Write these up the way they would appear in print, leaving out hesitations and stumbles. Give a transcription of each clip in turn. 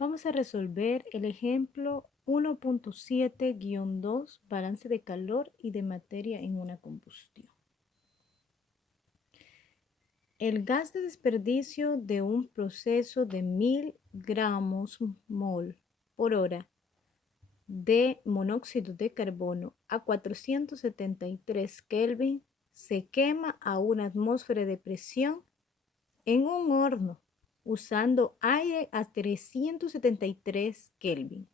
Vamos a resolver el ejemplo 1.7-2, balance de calor y de materia en una combustión. El gas de desperdicio de un proceso de 1000 gramos mol por hora de monóxido de carbono a 473 Kelvin se quema a una atmósfera de presión en un horno usando aire a 373 Kelvin.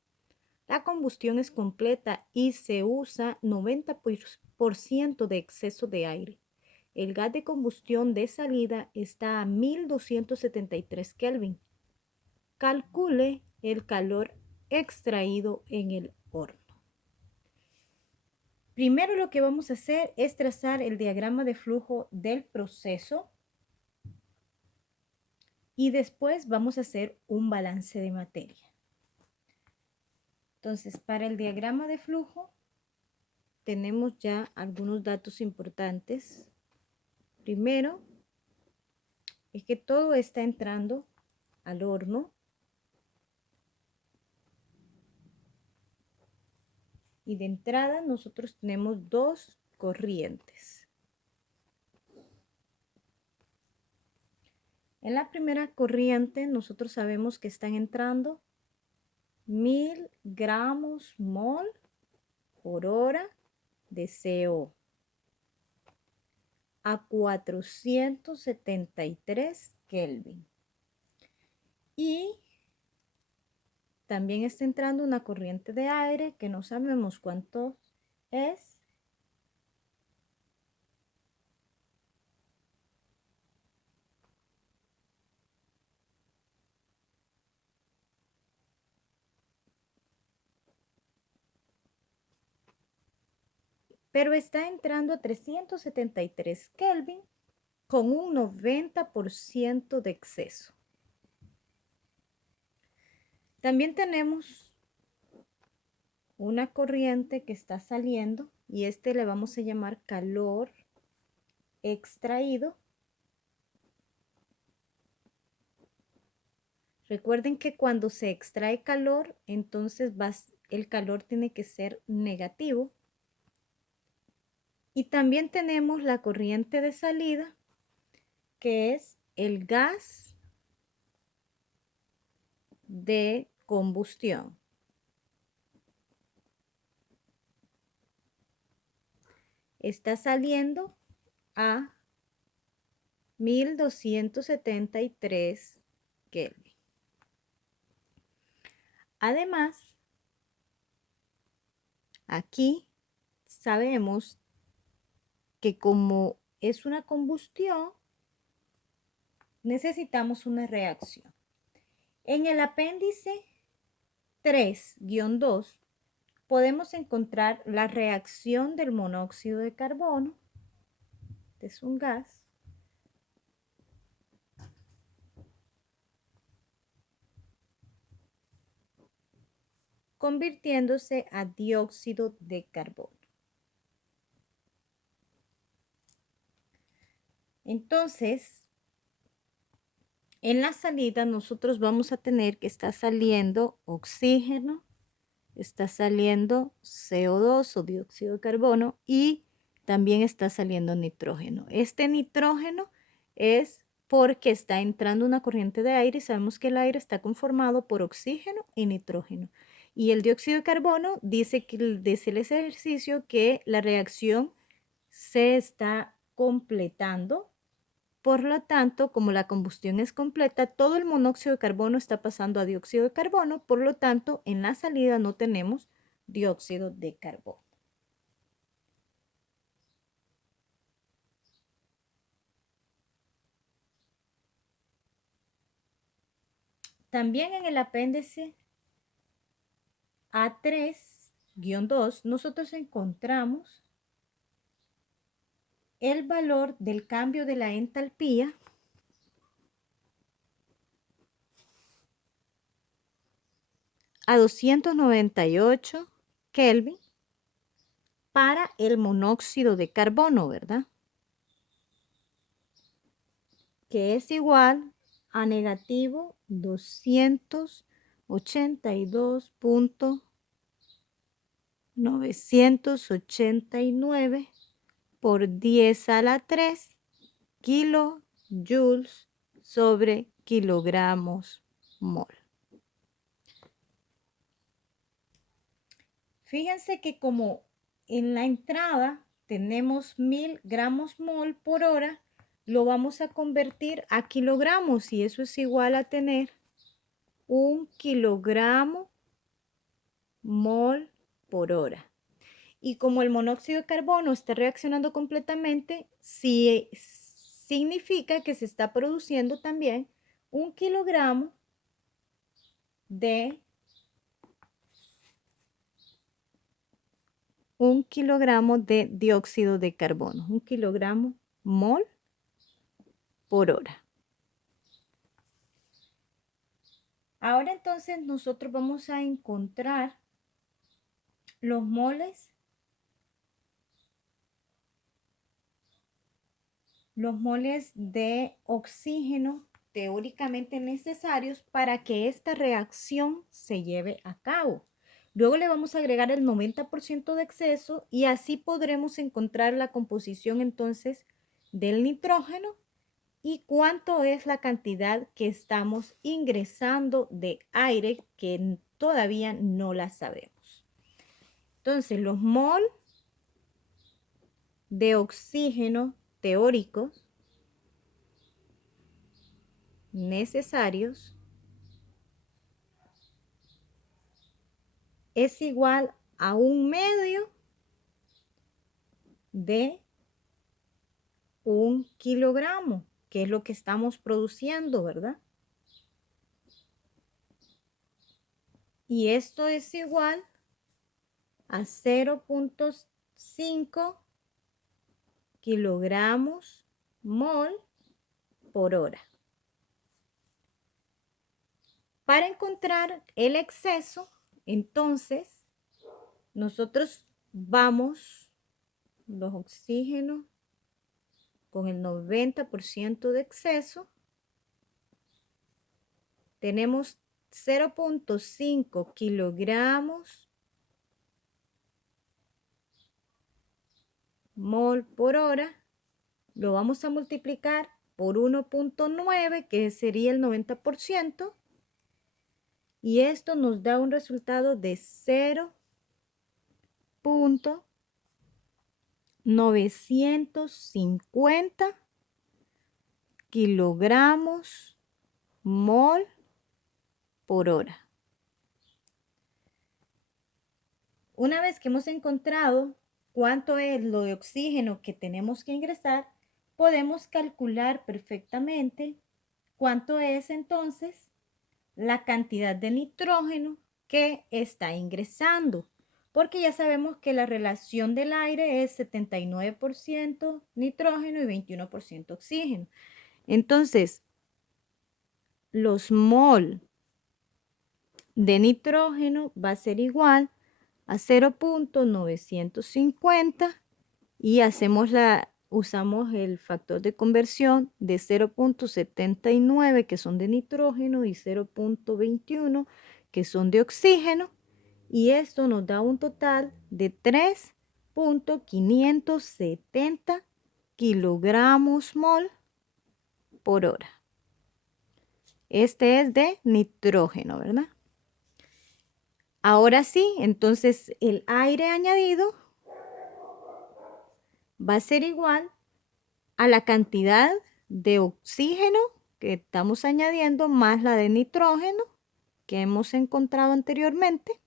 La combustión es completa y se usa 90% de exceso de aire. El gas de combustión de salida está a 1273 Kelvin. Calcule el calor extraído en el horno. Primero lo que vamos a hacer es trazar el diagrama de flujo del proceso y después vamos a hacer un balance de materia. Entonces, para el diagrama de flujo tenemos ya algunos datos importantes. Primero, es que todo está entrando al horno y de entrada nosotros tenemos dos corrientes. En la primera corriente nosotros sabemos que están entrando 1000 gramos mol por hora de CO a 473 Kelvin. Y también está entrando una corriente de aire que no sabemos cuánto es. Pero está entrando a 373 Kelvin con un 90% de exceso. También tenemos una corriente que está saliendo y este le vamos a llamar calor extraído. Recuerden que cuando se extrae calor, entonces el calor tiene que ser negativo. Y también tenemos la corriente de salida, que es el gas de combustión. Está saliendo a 1273 Kelvin. Además, aquí sabemos que como es una combustión, necesitamos una reacción. En el apéndice 3-2 podemos encontrar la reacción del monóxido de carbono, este es un gas, convirtiéndose a dióxido de carbono. Entonces, en la salida nosotros vamos a tener que está saliendo oxígeno, está saliendo CO2 o dióxido de carbono y también está saliendo nitrógeno. Este nitrógeno es porque está entrando una corriente de aire y sabemos que el aire está conformado por oxígeno y nitrógeno. Y el dióxido de carbono dice el ejercicio que la reacción se está completando. Por lo tanto, como la combustión es completa, todo el monóxido de carbono está pasando a dióxido de carbono. Por lo tanto, en la salida no tenemos dióxido de carbono. También en el apéndice A3-2 nosotros encontramos el valor del cambio de la entalpía a 298 Kelvin para el monóxido de carbono, ¿verdad? Que es igual a negativo 298 82.989 por 10 a la 3 kilojoules sobre kilogramos mol. Fíjense que como en la entrada tenemos 1000 gramos mol por hora, lo vamos a convertir a kilogramos y eso es igual a tener 1 kilogramo mol por hora. Y como el monóxido de carbono está reaccionando completamente, sí, significa que se está produciendo también 1 kilogramo de dióxido de carbono, 1 kilogramo mol por hora. Ahora entonces nosotros vamos a encontrar los moles de oxígeno teóricamente necesarios para que esta reacción se lleve a cabo. Luego le vamos a agregar el 90% de exceso y así podremos encontrar la composición entonces del nitrógeno y cuánto es la cantidad que estamos ingresando de aire que todavía no la sabemos. Entonces los mol de oxígeno teóricos necesarios es igual a 1/2 de 1 kilogramo, que es lo que estamos produciendo, ¿verdad? Y esto es igual a 0.5 kilogramos mol por hora. Para encontrar el exceso, entonces, nosotros vamos los oxígenos con el 90% de exceso. Tenemos 0.5 kilogramos mol por hora. Lo vamos a multiplicar por 1.9, que sería el 90%. Y esto nos da un resultado de 0.950 kilogramos mol por hora. Una vez que hemos encontrado cuánto es lo de oxígeno que tenemos que ingresar, podemos calcular perfectamente cuánto es entonces la cantidad de nitrógeno que está ingresando, porque ya sabemos que la relación del aire es 79% nitrógeno y 21% oxígeno. Entonces, los mol de nitrógeno va a ser igual a 0.950 y usamos el factor de conversión de 0.79 que son de nitrógeno y 0.21 que son de oxígeno, y esto nos da un total de 3.570 kilogramos mol por hora. Este es de nitrógeno, ¿verdad? Ahora sí, entonces el aire añadido va a ser igual a la cantidad de oxígeno que estamos añadiendo más la de nitrógeno que hemos encontrado anteriormente.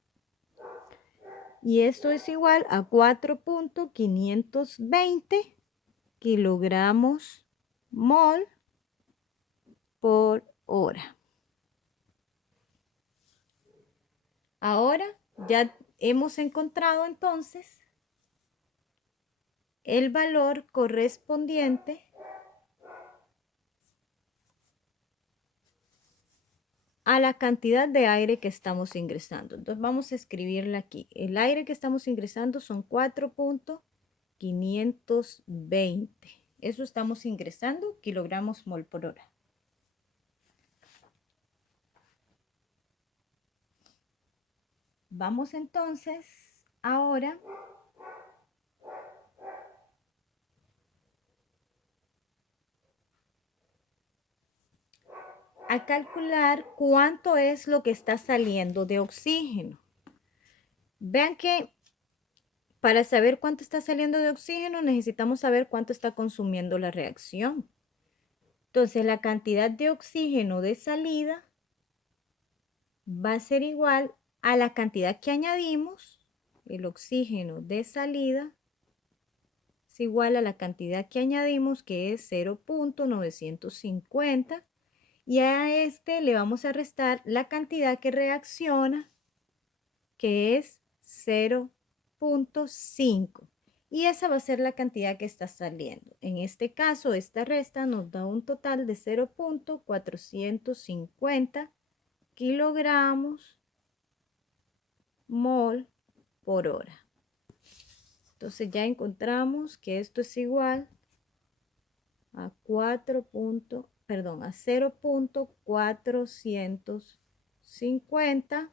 Y esto es igual a 4.520 kilogramos mol por hora. Ahora ya hemos encontrado entonces el valor correspondiente a la cantidad de aire que estamos ingresando. Entonces vamos a escribirla aquí. El aire que estamos ingresando son 4.520. Eso estamos ingresando kilogramos mol por hora. Vamos entonces ahora a calcular cuánto es lo que está saliendo de oxígeno. Vean que para saber cuánto está saliendo de oxígeno necesitamos saber cuánto está consumiendo la reacción. Entonces la cantidad de oxígeno de salida va a ser igual a la cantidad que añadimos. El oxígeno de salida es igual a la cantidad que añadimos, que es 0.950. Y a este le vamos a restar la cantidad que reacciona, que es 0.5. Y esa va a ser la cantidad que está saliendo. En este caso, esta resta nos da un total de 0.450 kilogramos mol por hora. Entonces ya encontramos que esto es igual a 0.450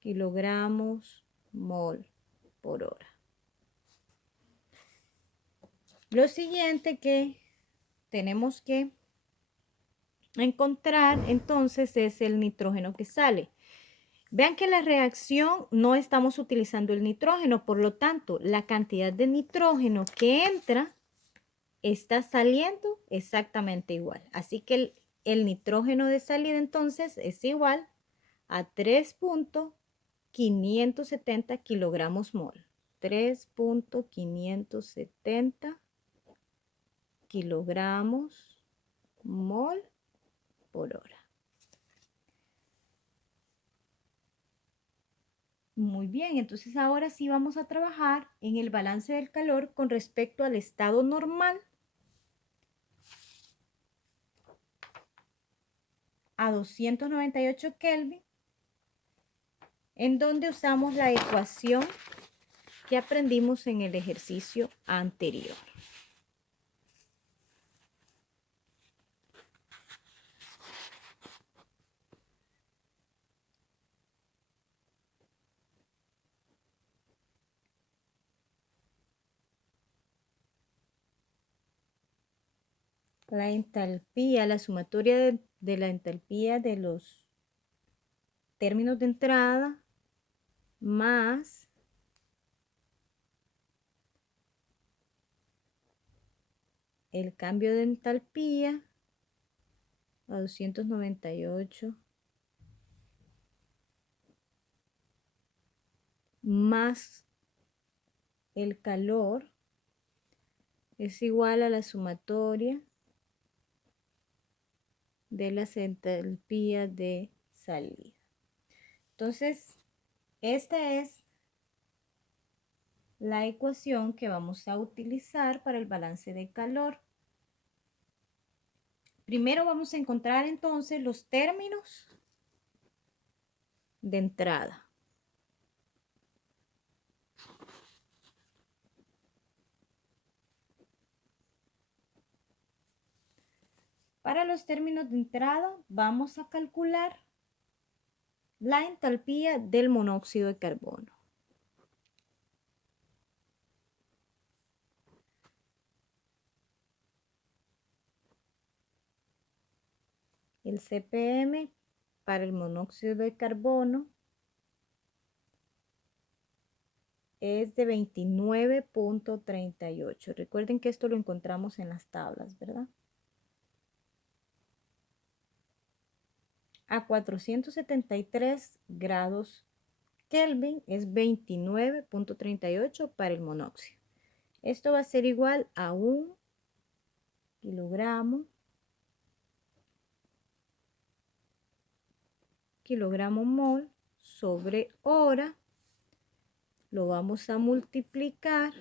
kilogramos mol por hora. Lo siguiente que tenemos que encontrar entonces es el nitrógeno que sale. Vean que la reacción no estamos utilizando el nitrógeno, por lo tanto, la cantidad de nitrógeno que entra está saliendo exactamente igual. Así que el nitrógeno de salida entonces es igual a 3.570 kilogramos mol. 3.570 kilogramos mol por hora. Muy bien, entonces ahora sí vamos a trabajar en el balance del calor con respecto al estado normal a 298 Kelvin, en donde usamos la ecuación que aprendimos en el ejercicio anterior. La entalpía, la sumatoria de la entalpía de los términos de entrada más el cambio de entalpía a 298 más el calor es igual a la sumatoria de las entalpías de salida. Entonces, esta es la ecuación que vamos a utilizar para el balance de calor. Primero vamos a encontrar entonces los términos de entrada. Para los términos de entrada vamos a calcular la entalpía del monóxido de carbono. El CPM para el monóxido de carbono es de 29.38. Recuerden que esto lo encontramos en las tablas, ¿verdad? A 473 grados Kelvin es 29.38 para el monóxido. Esto va a ser igual a 1 kilogramo mol sobre hora. Lo vamos a multiplicar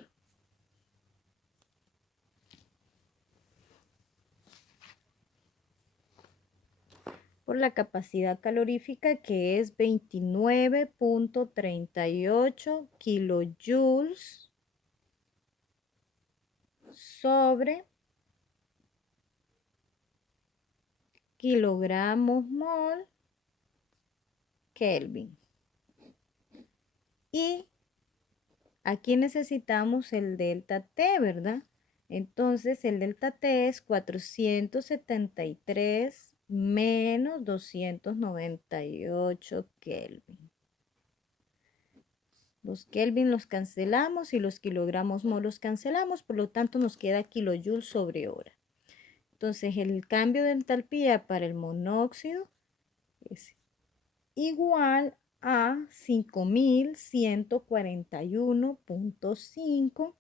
por la capacidad calorífica, que es 29.38 kilojoules sobre kilogramos mol Kelvin. Y aquí necesitamos el delta T, ¿verdad? Entonces el delta T es 473 menos 298 Kelvin. Los Kelvin los cancelamos y los kilogramos mol los cancelamos, por lo tanto nos queda kilojoules sobre hora. Entonces el cambio de entalpía para el monóxido es igual a 5141.5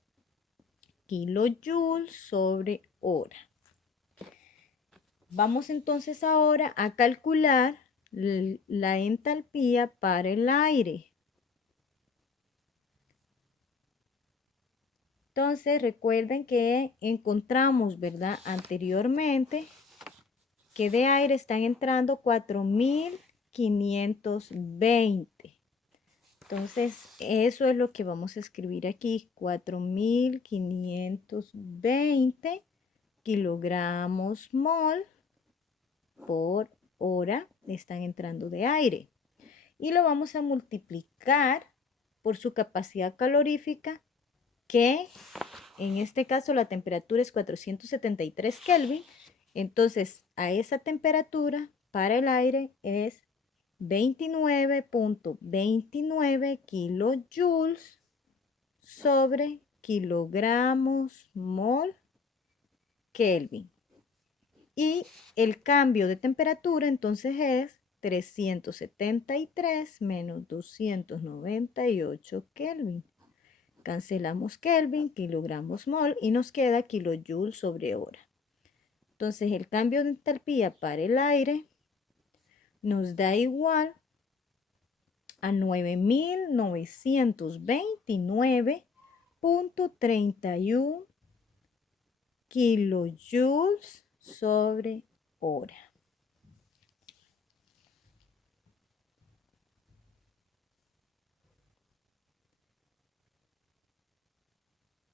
kilojoules sobre hora. Vamos entonces ahora a calcular la entalpía para el aire. Entonces recuerden que encontramos, ¿verdad? Anteriormente que de aire están entrando 4520. Entonces, eso es lo que vamos a escribir aquí, 4520 kilogramos mol por hora están entrando de aire. Y lo vamos a multiplicar por su capacidad calorífica, que en este caso la temperatura es 473 Kelvin. Entonces, a esa temperatura para el aire es 29.29 kilojoules sobre kilogramos mol Kelvin. Y el cambio de temperatura entonces es 373 menos 298 Kelvin. Cancelamos Kelvin, kilogramos mol y nos queda kilojoules sobre hora. Entonces el cambio de entalpía para el aire nos da igual a 9929.31 kilojoules sobre hora.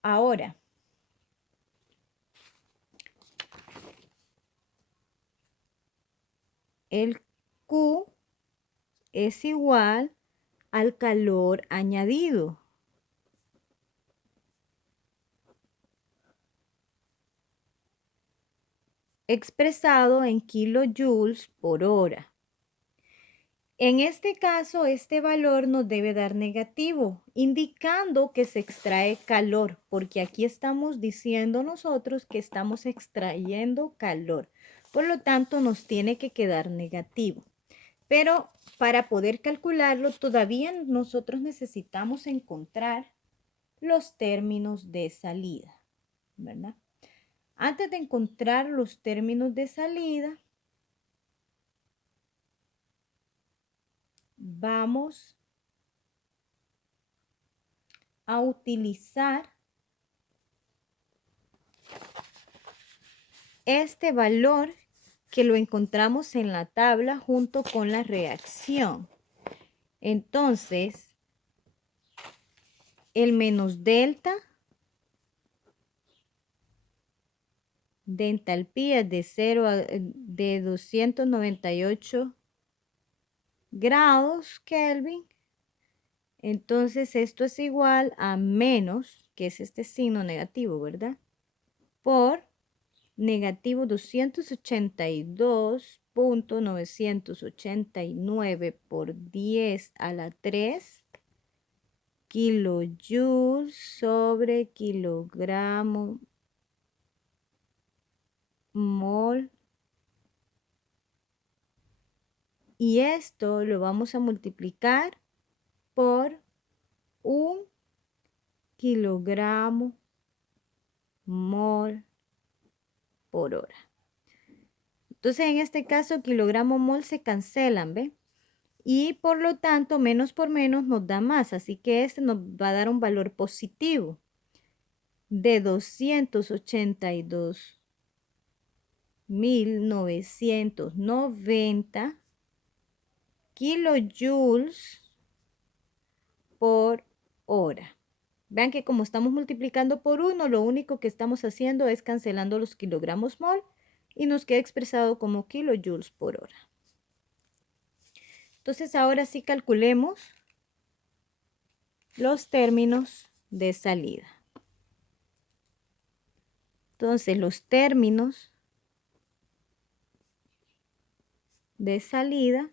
Ahora, el Q es igual al calor añadido. Expresado en kilojoules por hora. En este caso, este valor nos debe dar negativo, indicando que se extrae calor, porque aquí estamos diciendo nosotros que estamos extrayendo calor. Por lo tanto, nos tiene que quedar negativo. Pero para poder calcularlo, todavía nosotros necesitamos encontrar los términos de salida, ¿verdad? Antes de encontrar los términos de salida, vamos a utilizar este valor que lo encontramos en la tabla junto con la reacción. Entonces, el menos delta de entalpía de 0 de 298 grados Kelvin. Entonces, esto es igual a menos, que es este signo negativo, ¿verdad? Por negativo 282.989 por 10 a la 3 kilojoules sobre kilogramo mol. Y esto lo vamos a multiplicar por 1 kilogramo mol por hora. Entonces, en este caso, kilogramo mol se cancelan, ¿ve? Y por lo tanto, menos por menos nos da más. Así que este nos va a dar un valor positivo de 282.990 kilojoules por hora. Vean que como estamos multiplicando por 1, lo único que estamos haciendo es cancelando los kilogramos mol y nos queda expresado como kilojoules por hora. Entonces ahora sí calculemos los términos de salida. Entonces, los términos de salida,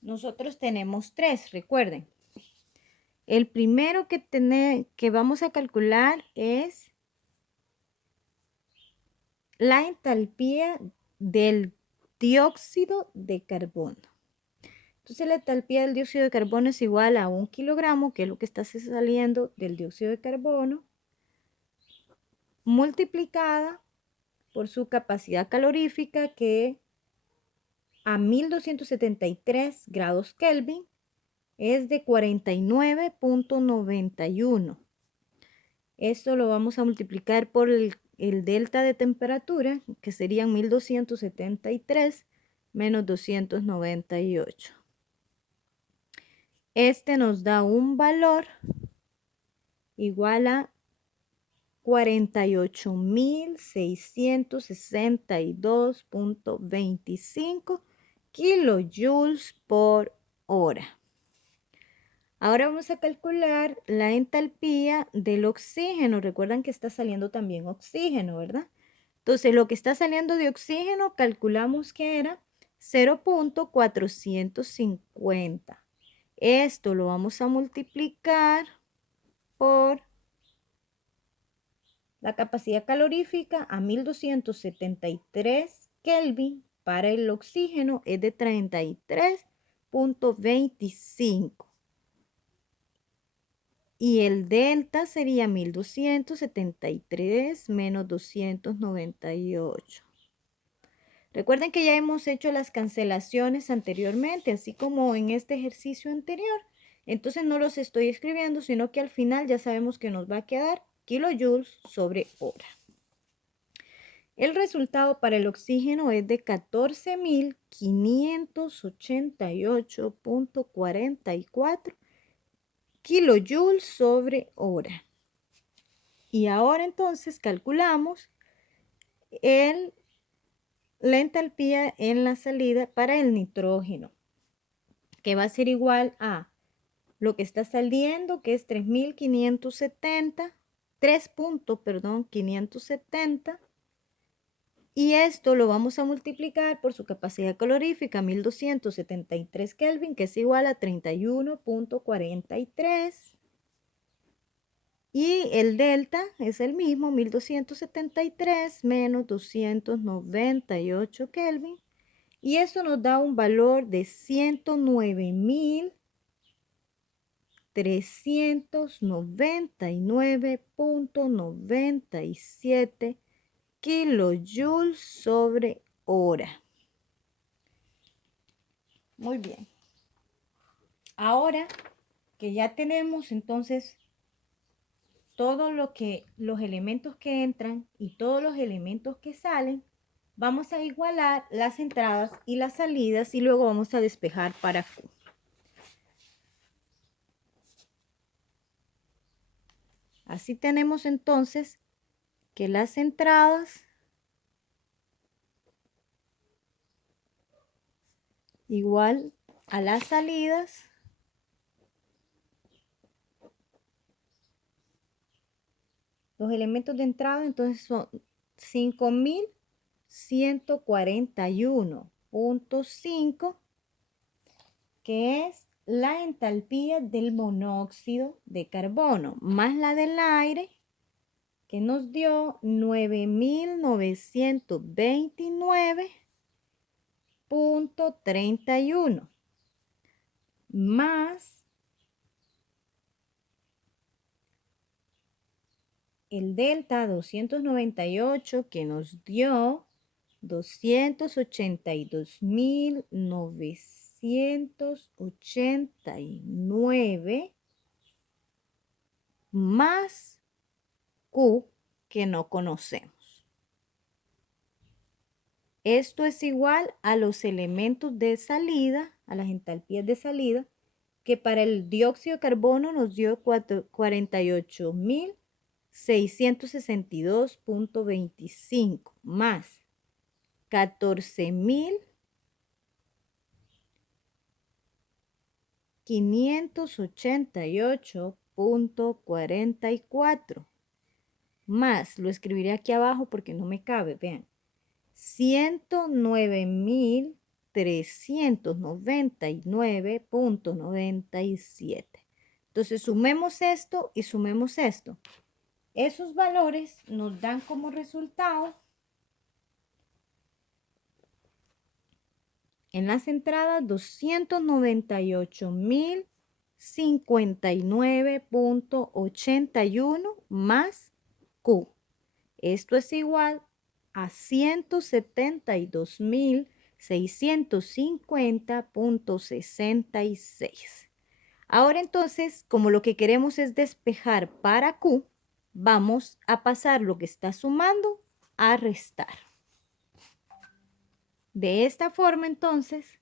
nosotros tenemos 3, recuerden. El primero que vamos a calcular es la entalpía del dióxido de carbono. Entonces la entalpía del dióxido de carbono es igual a 1 kilogramo, que es lo que está saliendo del dióxido de carbono, multiplicada por su capacidad calorífica, que a 1273 grados Kelvin es de 49.91. Esto lo vamos a multiplicar por el delta de temperatura, que serían 1273 menos 298. Este nos da un valor igual a 48.662.25 kilojoules por hora. Ahora vamos a calcular la entalpía del oxígeno. Recuerdan que está saliendo también oxígeno, ¿verdad? Entonces, lo que está saliendo de oxígeno, calculamos que era 0.450. Esto lo vamos a multiplicar por la capacidad calorífica a 1273 Kelvin para el oxígeno es de 33.25. Y el delta sería 1273 menos 298. Recuerden que ya hemos hecho las cancelaciones anteriormente, así como en este ejercicio anterior. Entonces no los estoy escribiendo, sino que al final ya sabemos que nos va a quedar kilojoules sobre hora. El resultado para el oxígeno es de 14.588.44 kilojoules sobre hora. Y ahora entonces calculamos la entalpía en la salida para el nitrógeno, que va a ser igual a lo que está saliendo, que es 3.570, 3.570, y esto lo vamos a multiplicar por su capacidad calorífica, 1273 Kelvin, que es igual a 31.43. Y el delta es el mismo, 1273 menos 298 Kelvin. Y esto nos da un valor de 109.399.97 kilojoules sobre hora. Muy bien. Ahora que ya tenemos entonces todos los elementos que entran y todos los elementos que salen, vamos a igualar las entradas y las salidas y luego vamos a despejar para Q. Así tenemos entonces que las entradas igual a las salidas los elementos de entrada entonces son 5.141.5, que es la entalpía del monóxido de carbono, más la del aire, que nos dio 9.929.31, más el delta 298, que nos dio 282.989, más Q, que no conocemos. Esto es igual a los elementos de salida, a las entalpías de salida, que para el dióxido de carbono nos dio 48.662.25 más 14.000 588.44 más, lo escribiré aquí abajo porque no me cabe, vean, 109.399.97. Entonces, sumemos esto y sumemos esto. Esos valores nos dan como resultado en las entradas 298.059.81 más Q. Esto es igual a 172.650.66. Ahora entonces, como lo que queremos es despejar para Q, vamos a pasar lo que está sumando a restar. De esta forma entonces,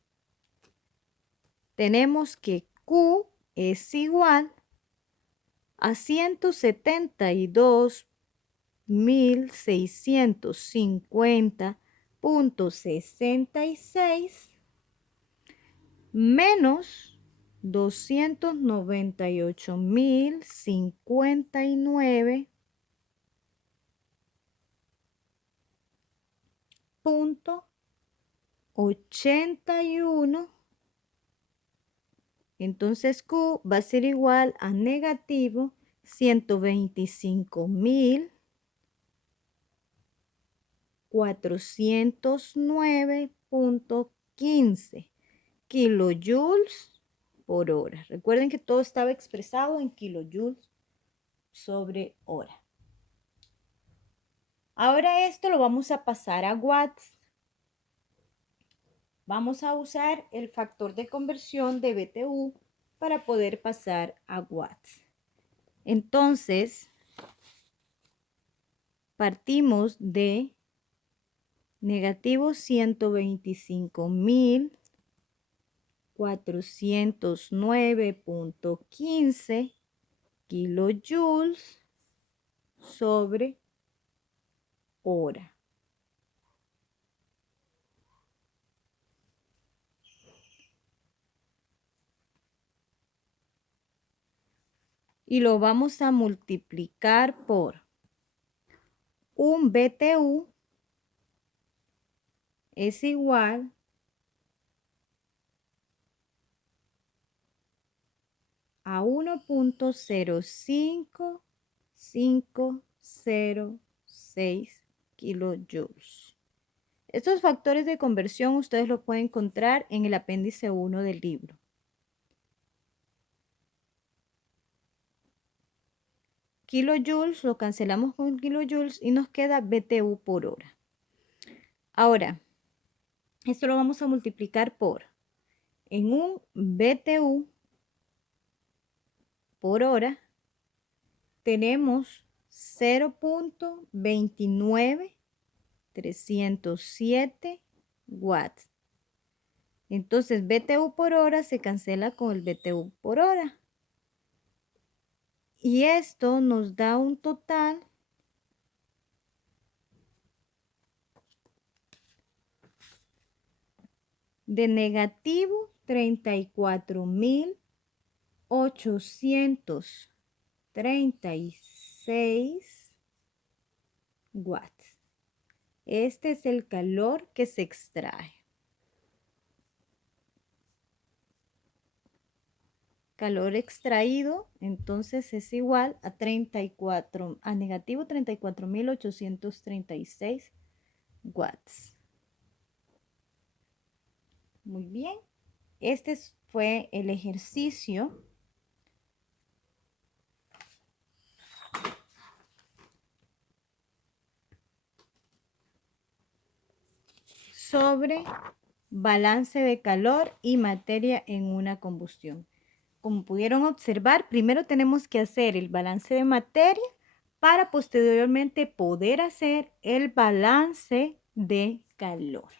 tenemos que Q es igual a 172.650.66 menos 299.81. Entonces Q va a ser igual a negativo 125.409.15 kilojoules por hora. Recuerden que todo estaba expresado en kilojoules sobre hora. Ahora esto lo vamos a pasar a watts. Vamos a usar el factor de conversión de BTU para poder pasar a watts. Entonces, partimos de negativo 125.409.15 kilojoules sobre hora. Y lo vamos a multiplicar por un BTU es igual a 1.05506 kilojoules. Estos factores de conversión ustedes los pueden encontrar en el apéndice 1 del libro. Kilojoules lo cancelamos con kilojoules y nos queda BTU por hora. Ahora, esto lo vamos a multiplicar por, en un BTU por hora, tenemos 0.29307 watts. Entonces, BTU por hora se cancela con el BTU por hora. Y esto nos da un total de negativo 34.836 watts. Este es el calor que se extrae. Calor extraído, entonces es igual a negativo 34.836 watts. Muy bien. Este fue el ejercicio sobre balance de calor y materia en una combustión. Como pudieron observar, primero tenemos que hacer el balance de materia para posteriormente poder hacer el balance de calor.